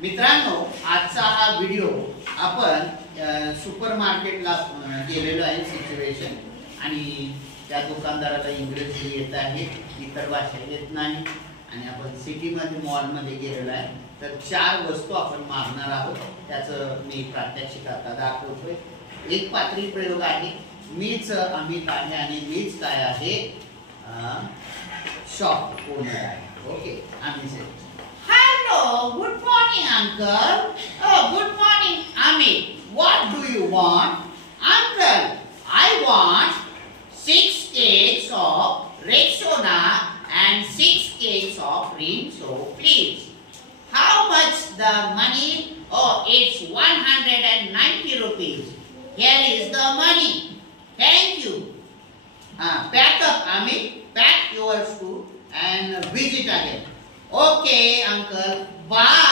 मित्रांनो, आजचा हा व्हिडिओ आपण सुपर मार्केटला गेलेलो आहे सिच्युएशन आणि त्या दुकानदाराला इंग्रजी येत आहे, इतर भाषा येत नाही आणि आपण सिटीमध्ये मॉलमध्ये गेलेलो आहे. तर 4 वस्तू आपण मागणार आहोत. त्याचं मी प्रात्यक्षिक आता दाखवतोय. एक पात्री प्रयोग आहे. मीच अमित आहे आणि मीच काय आहे, शॉप ओनर आहे. ओके, आम्ही से Hello, good morning, uncle. Oh, good morning, Amit. What do you want? Uncle, I want 6 cakes of Rexona and 6 cakes of Rinso, please. How much the money? Oh, it's 190 rupees. Here is the money. Thank you. Pack up, Amit. Pack yours too and visit again. Okay, uncle. Bye.